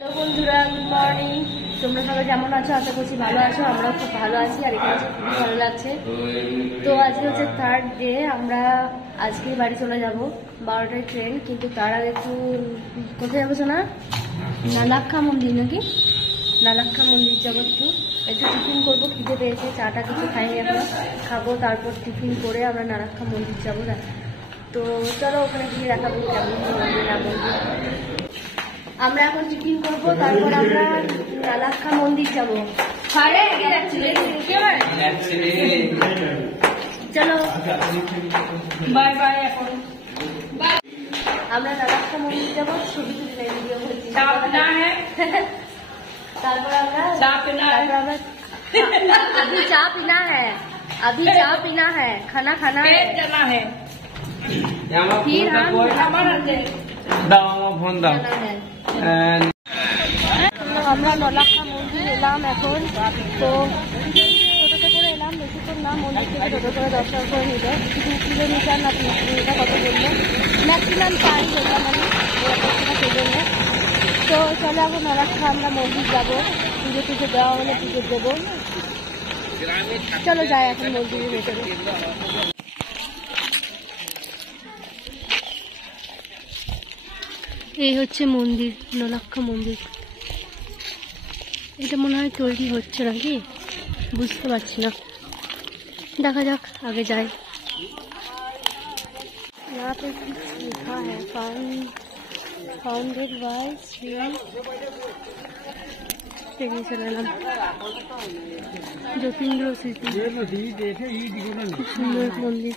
তো বন্ধুরা, good morning. তোমরা সবাই কেমন আছো? আশা করছি ভালো আছো। আমরাও খুব ভালো আছি আর এখানে খুবই ভালো লাগছে। তো আজকে হচ্ছে থার্ড ডে। আমরা আজকে বাড়ি চলে যাব, 12টায় ট্রেন। কিন্তু তার আগে একটু কোথায় যাবো শোনা? নালাক্ষা মন্দির নাকি? নালাক্ষা মন্দির যাবো। একটু টিফিন করবো, খিদে পেয়েছে। চাটা কিছু খাইনি এখন, খাবো। তারপর টিফিন করে আমরা নালাক্ষা মন্দির যাবো। তো চলো ওখানে গিয়ে দেখাবো কেমন মন্দির না মন্দির। আমরা এখন টিফিন করবো, তারপর আমরা নালাক্ষা মন্দির যাবো। চলো বাই বাই। এখন আমরা নালাক্ষা মন্দির যাবো, ছবি তুলে ভিডিও করছি। তারপর আমরা अभी चाय पीना है, अभी चाय पीना है, खाना खाना है, फिर हम ফোন দাও। আমরা নলাক্ষা মন্দির এলাম এখন। তো টোটোতে করে এলাম, বেশিক্ষণ না। মন্দির থেকে টোটো করে দর্শন করে নিল। 2 কিলোমিটার না 3 কিলোমিটার কত বললো, ম্যাক্সিমাম 4 বললাম আমি, সেই জন্য। তো চলো এখন নলাক্ষা আমরা মন্দির যাবো। পুজো টুজো দেওয়া হলে পুজো দেবো। চলো যাই এখন মন্দিরের ভেতরে। এই হচ্ছে মন্দির, নলাক্ষা মন্দির। এটা মনে হয় তৈরি হচ্ছে নাকি, বুঝতে পারছি না। দেখা যাক, আগে যাই। यहाँ पे कुछ लिखा है, फाउंडेड बाय श्री। চলে এলাম যতীন্দ্র স্মৃতি। খুব সুন্দর মন্দির।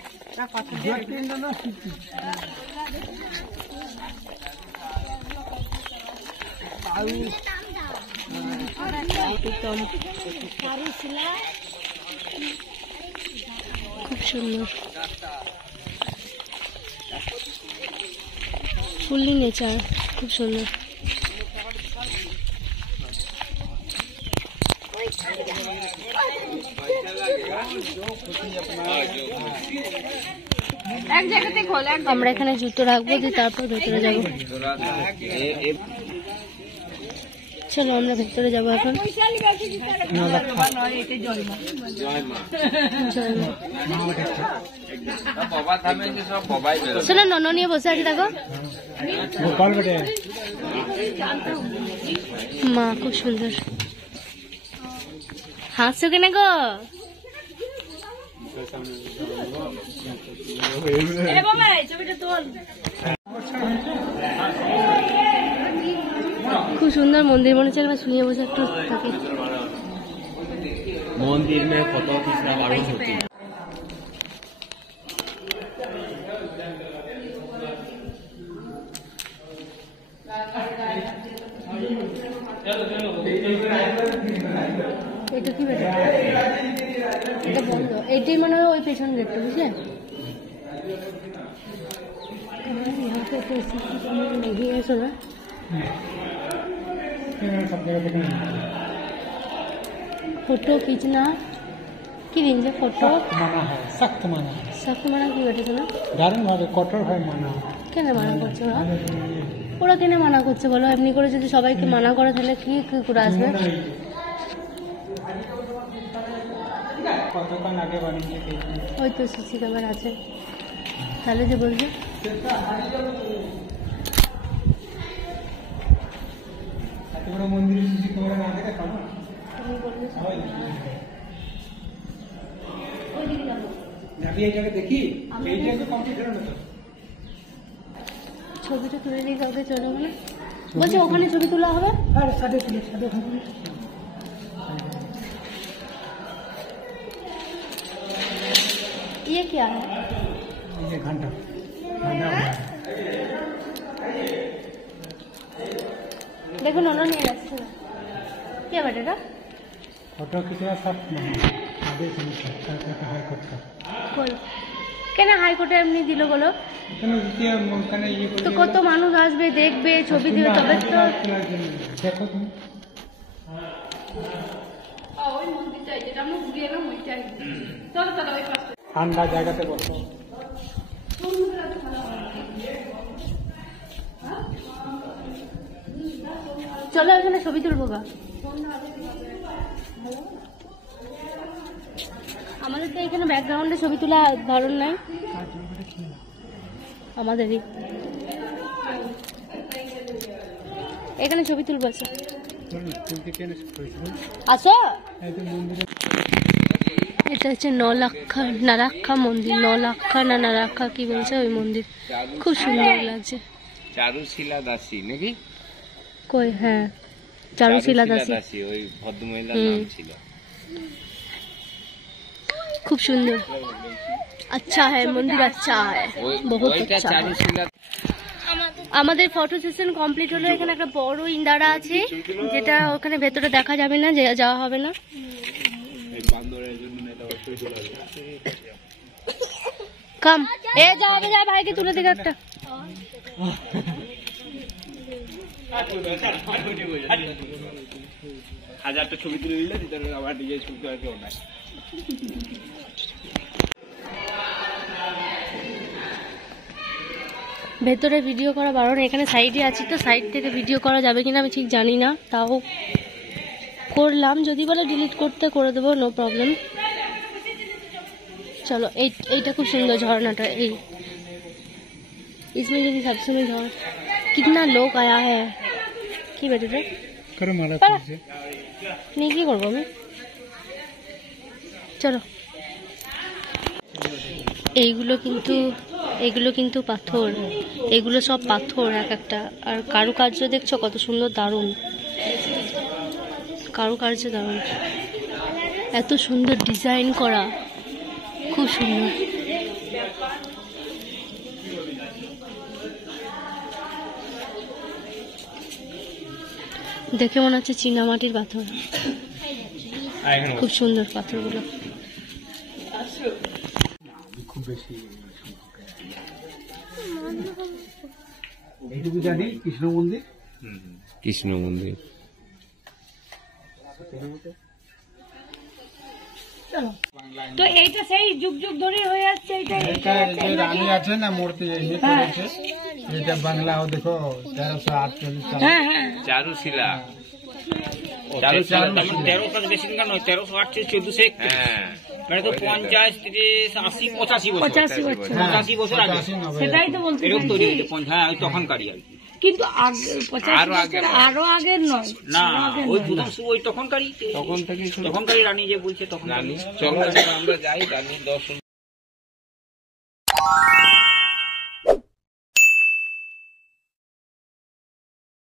খুব সুন্দর, ফুললি নেচার, খুব সুন্দর। আমরা এখানে জুতো রাখবো, দিয়ে তারপর ভেতরে যাবো। চলো আমরা ভেতরে যাবো এখন। শোনো, নন নিয়ে বসে আছি, দেখো মা, খুব সুন্দর। হাসছো কেন গো? খুব সুন্দর মন্দির, মনে হচ্ছে একবার শুনিয়ে বসে একটু থাকি। মন্দির में फोटो खींचना बारो होती है। এটা কি বেটা? এটা বন্ধ। এটাই মনে হয় ওই পেছন গেটটা, বুঝলে? फोटो खींचना কি দিন যে ফটো মানা হয়, সখ্ত মানা। সখ্ত মানা কি বেটা না? দারুণ ভাবে কঠোর ভাবে মানা। কেন মানা করছে ওরা? ওরা কেন মানা করছে বলো? এমনি করে যদি সবাইকে মানা করে তাহলে কি কি করে আসবে? কতক্ষণ আগে বানিয়ে ওই তো সিসি ক্যামেরা আছে, তাহলে যে বলবে। মন্দিরে সিসি ক্যামেরা না দেখে খাবো, ছবিটা তুলে দিয়ে কাউকে চলে গেলে বলছে ওখানে ছবি তোলা হবে। আর সাথে তুলে সাথে ये क्या है? ये घंटा देखो नोनो नहीं रखते क्या बेटा? फोटो खींचना सब आदेश हाईकोर्ट का। কেন হাইকোর্টে এমনি দিল বলো? তো কত মানুষ আসবে, দেখবে, ছবি দিবে, তবে তো। দেখো তুমি ঠান্ডা জায়গাতে বসো। চলো এখানে ছবি তুলবো গা। আমাদের তো এখানে ব্যাকগ্রাউন্ডে ছবি তোলা ধরন নাই আমাদেরই। এখানে ছবি তুলবো আসো। এটা হচ্ছে নারাক্ষা মন্দির, নলাক্ষা না নারাক্ষা কি বলছে ওই মন্দির, খুব সুন্দর লাগছে। চারুশীলা দাসী নাকি? কই? হ্যাঁ, চারুশীলা দাসী ওই ভদ্রমহিলার নাম ছিল। খুব সুন্দর, আচ্ছা হ্যাঁ মন্দির, আচ্ছা হ্যাঁ, বহুত আচ্ছা। আমাদের ফটো সেশন কমপ্লিট হলো। এখানে একটা বড় ইন্দারা আছে যেটা ওখানে ভেতরে দেখা যাবে না, যাওয়া হবে না। কাম এ যাবে, যা ভাইকে তুলে দিকে একটা। হাজারটা ছবি তুলে দিলে আবার নিজে ছবি আর কেউ নাই। ভেতরে ভিডিও করা বারণ। এখানে সাইডে আছি তো সাইড থেকে ভিডিও করা যাবে কিনা আমি ঠিক জানি না, তাও করলাম। যদি বলে ডিলিট করতে করে দেবো, নো প্রবলেম। চলো এইটা খুব সুন্দর ঝর্ণাটা। এই इसमें जो सबसे में झड़ कितना लोग आया है কি বেটে রে করে মারা করছে नहीं কি করব আমি। চলো এইগুলো কিন্তু পাথর, এগুলো সব পাথর এক একটা। আর কারুকার্য দেখছো কত সুন্দর, দারুণ কারুকার্য, দারুণ, এত সুন্দর ডিজাইন করা, খুব সুন্দর। দেখে মনে হচ্ছে চীনামাটির পাথর, খুব সুন্দর পাথরগুলো। খুব বেশি এইটুকু জানি কৃষ্ণ মন্দির, কৃষ্ণ মন্দির। তো এইটা সেই যুগ যুগ ধরে হয়ে আসছে। এটা যে রানী আছে না মূর্তি ইয়ে করেছে, এটা বাংলা ও দেখো 1348 সাল। হ্যাঁ হ্যাঁ, চারুশীলা, 1300 বেশি দিন নয়, 1348 1401। হ্যাঁ, মানে তো 50 30 80 85 বছর, 85 বছর, 85 বছর আগে সেটাই তো বলতে এরকম তৈরি হয়েছে। হ্যাঁ, ওই তখনকারই আর কি। কিন্তু 85 বছর আরো আগের নয় না, ওই প্রথম ওই তখনকারই তখন থেকেই তখনকারই রানী যে বলছে তখন রানী। চলো আমরা যাই রানীর দর্শন।